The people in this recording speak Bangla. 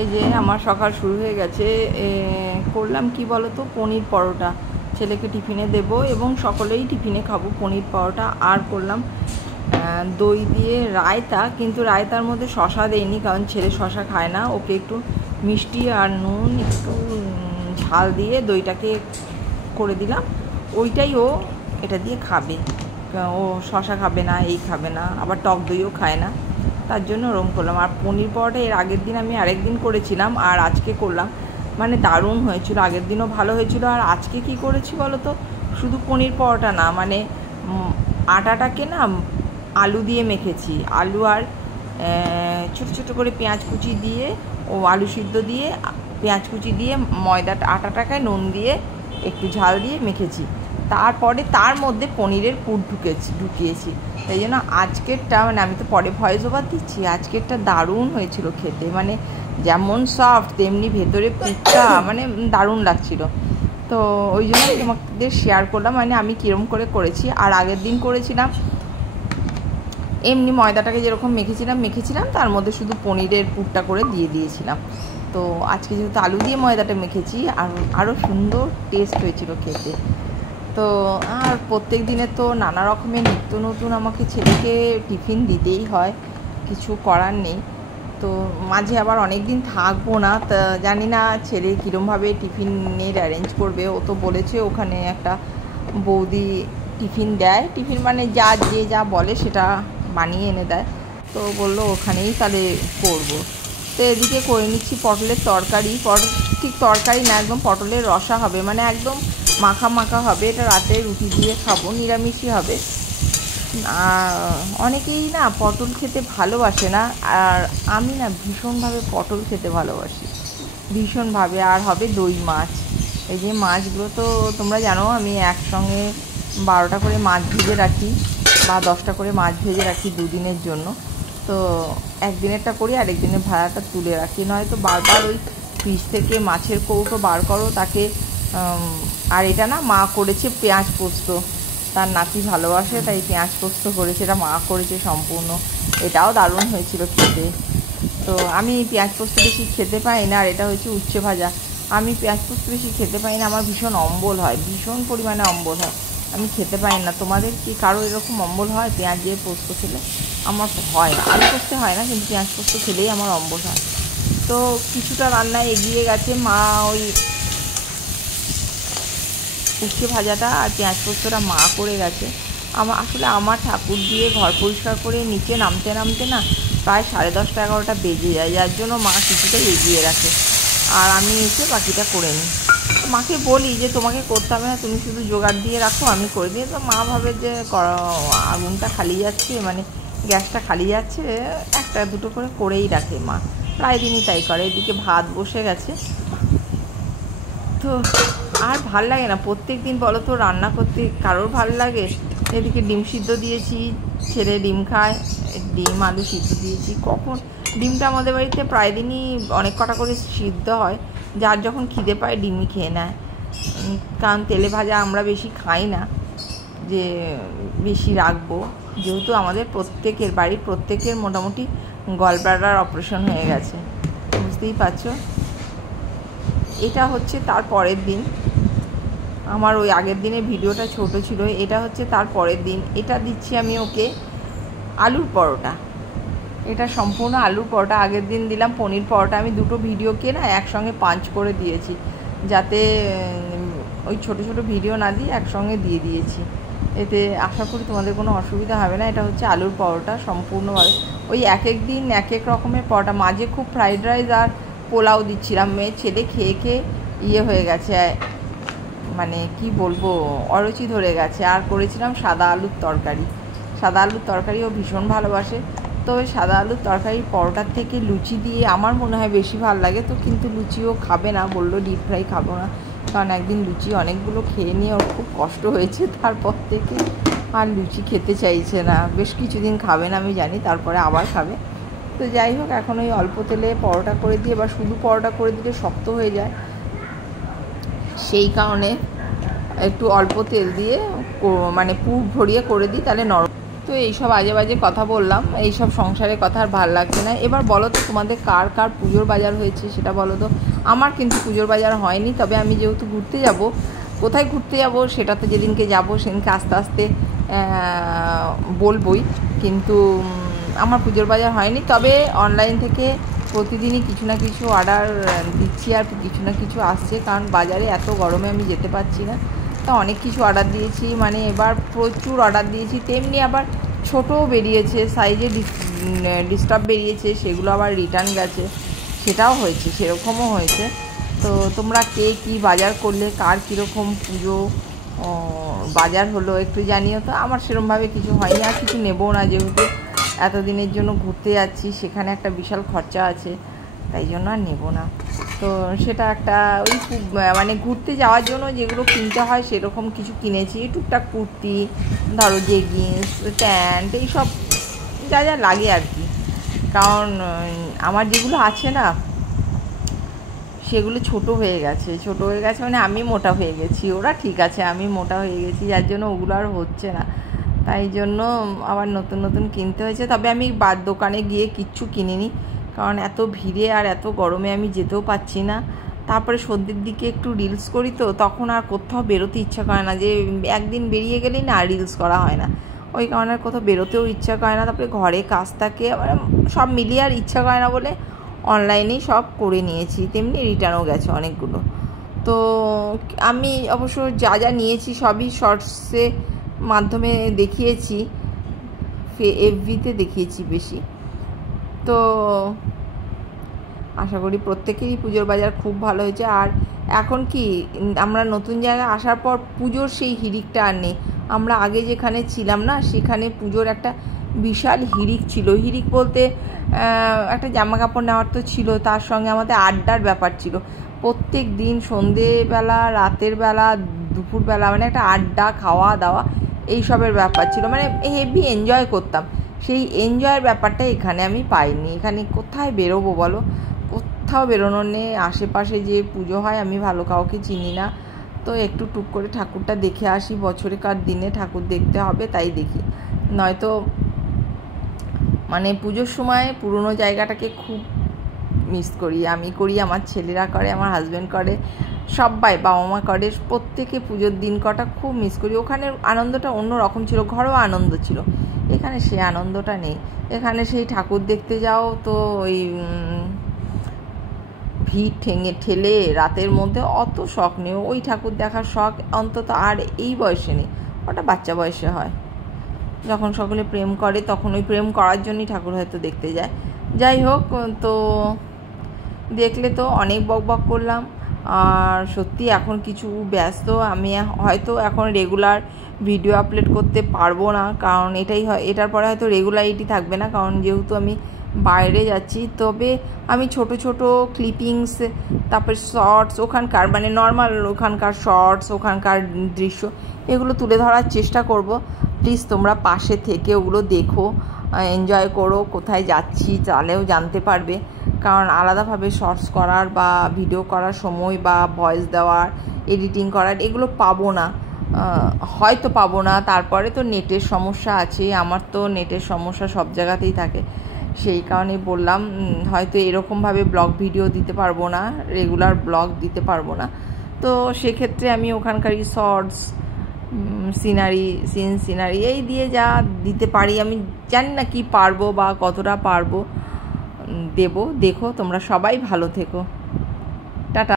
এই যে আমার সকাল শুরু হয়ে গেছে। করলাম কি বলো তো, পনির পরোটা ছেলেকে টিফিনে দেব এবং সকলেই টিফিনে খাবো পনির পরোটা। আর করলাম দই দিয়ে রায়তা, কিন্তু রায়তার মধ্যে শশা দেয়নি কারণ ছেলে শশা খায় না। ওকে একটু মিষ্টি আর নুন একটু ঝাল দিয়ে দইটাকে করে দিলাম, ওইটাই ও এটা দিয়ে খাবে। ও শশা খাবে না, এই খাবে না, আবার টক দইও খায় না, তার জন্য ওরকম করলাম। আর পনির পরোটা এর আগের দিন আমি আরেকদিন করেছিলাম আর আজকে করলাম, মানে দারুণ হয়েছিল। আগের দিনও ভালো হয়েছিল। আর আজকে কি করেছি বলো তো, শুধু পনির পরোটা না, মানে আটাটাকে না আলু দিয়ে মেখেছি। আলু আর ছোটো ছোটো করে পেঁয়াজ কুচি দিয়ে ও আলু সিদ্ধ দিয়ে পেঁয়াজ কুচি দিয়ে ময়দাটা আটাটাকে নুন দিয়ে একটু ঝাল দিয়ে মেখেছি। তারপরে তার মধ্যে পনিরের পুর ঢুকিয়েছি। তাই জন্য আজকেরটা, মানে আমি তো পরে ভয়েস ওভার দিচ্ছি, আজকেরটা দারুণ হয়েছিল খেতে। মানে যেমন সফট তেমনি ভেতরে পুরটা মানে দারুণ লাগছিল। তো ওই জন্য তোমাদের শেয়ার করলাম মানে আমি কীরকম করে করেছি। আর আগের দিন করেছিলাম এমনি ময়দাটাকে যেরকম মেখেছিলাম তার মধ্যে শুধু পনিরের পুরটা করে দিয়ে দিয়েছিলাম। তো আজকে যেহেতু আলু দিয়ে ময়দাটা মেখেছি আরও সুন্দর টেস্ট হয়েছিল খেতে। তো আর প্রত্যেক দিনে তো নানা রকমের নিত্য নতুন আমাকে ছেলেকে টিফিন দিতেই হয়, কিছু করার নেই। তো মাঝে আবার অনেক দিন থাকবো না, তা জানি না ছেলে কীরমভাবে টিফিনের অ্যারেঞ্জ করবে। ও তো বলেছে ওখানে একটা বৌদি টিফিন দেয়, টিফিন মানে যে যা বলে সেটা বানিয়ে এনে দেয়। তো বললো ওখানেই তাহলে করবো। তো এদিকে করে নিচ্ছি পটলের তরকারি। ঠিক তরকারি না, একদম পটলের রসা হবে, মানে একদম মাখা মাখা হবে। এটা রাতে রুটি দিয়ে খাবো, নিরামিষই হবে। অনেকেই না পটল খেতে ভালোবাসে না, আর আমি না ভীষণভাবে পটল খেতে ভালোবাসি, ভীষণভাবে। আর হবে দই মাছ। এই যে মাছগুলো তো তোমরা জানো আমি একসঙ্গে 12টা করে মাছ ভেজে রাখি বা 10টা করে মাছ ভেজে রাখি দুদিনের জন্য। তো একদিনেরটা করি আর একদিনের ভাড়াটা তুলে রাখি, নয়তো বারবার ওই ফ্রিজ থেকে মাছের কৌটো বার করো তাকে। আর এটা না মা করেছে পেঁয়াজ পোস্ত, তার নাতি ভালোবাসে তাই পেঁয়াজ পোস্ত করেছে, এটা মা করেছে সম্পূর্ণ। এটাও দারুণ হয়েছিল খেতে। তো আমি পেঁয়াজ পোস্ত বেশি খেতে পাই না, আর এটা হচ্ছে উচ্ছে ভাজা। আমি পেঁয়াজ পোস্ত বেশি খেতে পাই না, আমার ভীষণ অম্বল হয়, ভীষণ পরিমাণে অম্বল হয়, আমি খেতে পাই না। তোমাদের কি কারো এরকম অম্বল হয় পেঁয়াজ দিয়ে পোস্ত খেলে? আমার হয় না, আলু পোস্ত হয় না, কিন্তু পেঁয়াজ পোস্ত খেলেই আমার অম্বল হয়। তো কিছুটা রান্না এগিয়ে গেছে, মা ওই উচ্ছে ভাজাটা আর পেঁয়াজ পোস্তটা মা করে গেছে। আমার ঠাকুর দিয়ে ঘর পরিষ্কার করে নিচে নামতে না প্রায় 10:30 11টা বেজে যায়, যার জন্য মা কিছুটা এগিয়ে রাখে আর আমি এসে বাকিটা করে নিই। মাকে বলি যে তোমাকে করতে হবে না, তুমি শুধু জোগাড় দিয়ে রাখো, আমি করে দিই। তো মা ভাবে যে আগুনটা খালি যাচ্ছে, মানে গ্যাসটা খালি যাচ্ছে, একটা দুটো করে করেই রাখে মা, প্রায় দিনই তাই করে। এদিকে ভাত বসে গেছে। তো আর ভাল লাগে না প্রত্যেক দিন বলো তো রান্না করতে, কারোর ভাল লাগে? এদিকে ডিম সিদ্ধ দিয়েছি, ছেলে ডিম খায়, ডিম আলু সিদ্ধ দিয়েছি। কখন ডিমটা আমাদের বাড়িতে প্রায় দিনই অনেক কটা করে সিদ্ধ হয়, যার যখন খিদে পায় ডিমই খেয়ে নেয়। কারণ তেলে ভাজা আমরা বেশি খাই না, যে বেশি রাখবো, যেহেতু আমাদের প্রত্যেকের মোটামুটি গলব্লাডার অপারেশন হয়ে গেছে, বুঝতেই পারছো। এটা হচ্ছে তার পরের দিন, আমার ওই আগের দিনের ভিডিওটা ছোট ছিল, এটা হচ্ছে তার পরের দিন। এটা দিচ্ছি আমি ওকে আলুর পরোটা, এটা সম্পূর্ণ আলুর পরোটা। আগের দিন দিলাম পনির পরোটা। আমি দুটো ভিডিওকে না একসঙ্গে পাঞ্চ করে দিয়েছি, যাতে ওই ছোট ছোট ভিডিও না দিয়ে একসঙ্গে দিয়ে দিয়েছি, এতে আশা করি তোমাদের কোনো অসুবিধা হবে না। এটা হচ্ছে আলুর পরোটা সম্পূর্ণভাবে। ওই এক এক দিন এক এক রকমের পরোটা, মাঝে খুব ফ্রাইড রাইস আর পোলাও দিচ্ছিলাম, মেয়ে ছেলে খেয়ে ইয়ে হয়ে গেছে, মানে কি বলবো, অরুচি ধরে গেছে। আর করেছিলাম সাদা আলুর তরকারিও ভীষণ ভালোবাসে। তবে সাদা আলুর তরকারি পরোটার থেকে লুচি দিয়ে আমার মনে হয় বেশি ভালো লাগে। তো কিন্তু লুচিও খাবে না, বললো ডিপ ফ্রাই খাবো না, কারণ একদিন লুচি অনেকগুলো খেয়ে নিয়ে ওর খুব কষ্ট হয়েছে, তারপর থেকে আর লুচি খেতে চাইছে না। বেশ কিছুদিন খাবে না আমি জানি, তারপরে আবার খাবে। তো যাই হোক, এখন ওই অল্প তেলে পরোটা করে দিয়ে, বা শুধু পরোটা করে দিলে শক্ত হয়ে যায়, সেই কারণে একটু অল্প তেল দিয়ে মানে পুর ভরিয়ে করে দিই, তাহলে নরম। তো এইসব আজে বাজে কথা বললাম, এইসব সংসারের কথা আর ভালো লাগছে না। এবার বলো তো তোমাদের কার কার পুজোর বাজার হয়েছে সেটা বলো তো। আমার কিন্তু পুজোর বাজার হয়নি, তবে আমি যেহেতু ঘুরতে যাব, কোথায় ঘুরতে যাব সেটা তো যেদিনকে যাব সেদিনকে আস্তে আস্তে বলবই, কিন্তু আমার পুজোর বাজার হয়নি। তবে অনলাইন থেকে প্রতিদিনই কিছু না কিছু অর্ডার দিচ্ছি আর কিছু না কিছু আসছে, কারণ বাজারে এত গরমে আমি যেতে পারছি না। তো অনেক কিছু অর্ডার দিয়েছি, মানে এবার প্রচুর অর্ডার দিয়েছি। তেমনি আবার ছোটও বেরিয়েছে, সাইজে ডিস্টার্ব বেরিয়েছে, সেগুলো আবার রিটার্ন গেছে, সেটাও হয়েছে, সেরকমও হয়েছে। তো তোমরা কে কী বাজার করলে, কার কীরকম পুজো বাজার হলো একটু জানিও তো। আমার সেরকমভাবে কিছু হয়নি, আর কিছু নেবো না, যেহেতু এতদিনের জন্য ঘুরতে যাচ্ছি, সেখানে একটা বিশাল খরচা আছে, তাই জন্য আর নেবো না। তো সেটা একটা ওই মানে ঘুরতে যাওয়ার জন্য যেগুলো কিনতে হয় সেরকম কিছু কিনেছি, টুকটাক কুর্তি, ধরো জেগিন্স, প্যান্ট, এইসব যা যা লাগে আর কি। কারণ আমার যেগুলো আছে না সেগুলো ছোট হয়ে গেছে মানে আমি মোটা হয়ে গেছি, ওরা ঠিক আছে, আমি মোটা হয়ে গেছি, যার জন্য ওগুলো আর হচ্ছে না, তাই জন্য আবার নতুন নতুন কিনতে হয়েছে। তবে আমি দোকানে গিয়ে কিচ্ছু কিনিনি, কারণ এত ভিড়ে আর এত গরমে আমি যেতেও পাচ্ছি না। তারপরে সন্ধ্যের দিকে একটু রিলস করি, তো তখন আর কোথাও বেরোতে ইচ্ছা করে না, যে একদিন বেরিয়ে গেলেই না রিলস করা হয় না, ওই কারণে আর কোথাও বেরোতেও ইচ্ছা করে না। তারপরে ঘরে কাজ থাকে, মানে সব মিলিয়ে আর ইচ্ছা করে না বলে অনলাইনেই সব করে নিয়েছি, তেমনি রিটার্নও গেছে অনেকগুলো। তো আমি অবশ্য যা যা নিয়েছি সবই শর্টসে মাধ্যমে দেখিয়েছি, এফবিতে দেখিয়েছি বেশি। তো আশা করি প্রত্যেকেরই পুজোর বাজার খুব ভালো হয়েছে। আর এখন কি আমরা নতুন জায়গায় আসার পর পুজোর সেই হিড়িকটা আর নেই। আমরা আগে যেখানে ছিলাম না, সেখানে পুজোর একটা বিশাল হিড়িক ছিল। হিড়িক বলতে একটা জামা কাপড় নেওয়ার তো ছিল, তার সঙ্গে আমাদের আড্ডার ব্যাপার ছিল। প্রত্যেক দিন সন্ধেবেলা, রাতের বেলা, দুপুরবেলা, মানে একটা আড্ডা, খাওয়া দাওয়া, এইসবের ব্যাপার ছিল, মানে হেভি এনজয় করতাম। সেই এনজয়ের ব্যাপারটা এখানে আমি পাইনি। এখানে কোথায় বেরোবো বলো, কোথাও বেরোনোর নেই। আশেপাশে যে পুজো হয় আমি ভালো কাউকে চিনি না, তো একটু টুক করে ঠাকুরটা দেখে আসি, বছরে কার দিনে ঠাকুর দেখতে হবে তাই দেখি, নয়তো মানে পুজোর সময় পুরনো জায়গাটাকে খুব মিস করি। আমি করি, আমার ছেলেরা করে, আমার হাজব্যান্ড করে, সবাই, বাবা মা করে, প্রত্যেকে পুজোর দিন কটা খুব মিস করি। ওখানে আনন্দটা অন্য রকম ছিল, ঘরেও আনন্দ ছিল, এখানে সেই আনন্দটা নেই। এখানে সেই ঠাকুর দেখতে যাও তো ওই ভিড় ঠেলে রাতের মধ্যে, অত শখ নেই, ওই ঠাকুর দেখার শখ অন্তত আর এই বয়সে নেই, ওটা বাচ্চা বয়সে হয়, যখন সকলে প্রেম করে তখন ওই প্রেম করার জন্যই ঠাকুর হয়তো দেখতে যায়। যাই হোক, তো দেখলে তো অনেক বক বক করলাম। আর সত্যি এখন কিছু ব্যস্ত, আমি হয়তো এখন রেগুলার ভিডিও আপলোড করতে পারবো না, কারণ এটার পরে হয়তো রেগুলারিটি থাকবে না, কারণ যেহেতু আমি বাইরে যাচ্ছি। তবে আমি ছোট ছোট ক্লিপিংস, তারপরে শর্টস, ওখানকার মানে নর্মাল ওখানকার শর্টস, ওখানকার দৃশ্য, এগুলো তুলে ধরার চেষ্টা করব। প্লিজ তোমরা পাশে থেকে ওগুলো দেখো, এনজয় করো, কোথায় যাচ্ছি তাহলেও জানতে পারবে। কারণ আলাদাভাবে শর্টস করার বা ভিডিও করার সময় বা ভয়েস দেওয়ার, এডিটিং করার, এগুলো পাবো না, হয়তো পাবো না। তারপরে তো নেটের সমস্যা আছে, আমার তো নেটের সমস্যা সব জায়গাতেই থাকে, সেই কারণেই বললাম হয়তো এরকমভাবে ব্লগ ভিডিও দিতে পারবো না, রেগুলার ব্লগ দিতে পারবো না। তো সেক্ষেত্রে আমি ওখানকারই শর্টস, সিনারি এই দিয়ে যা দিতে পারি, আমি জানি না কি পারবো বা কতটা পারবো দেবো। দেখো তোমরা সবাই ভালো থেকো, টাটা।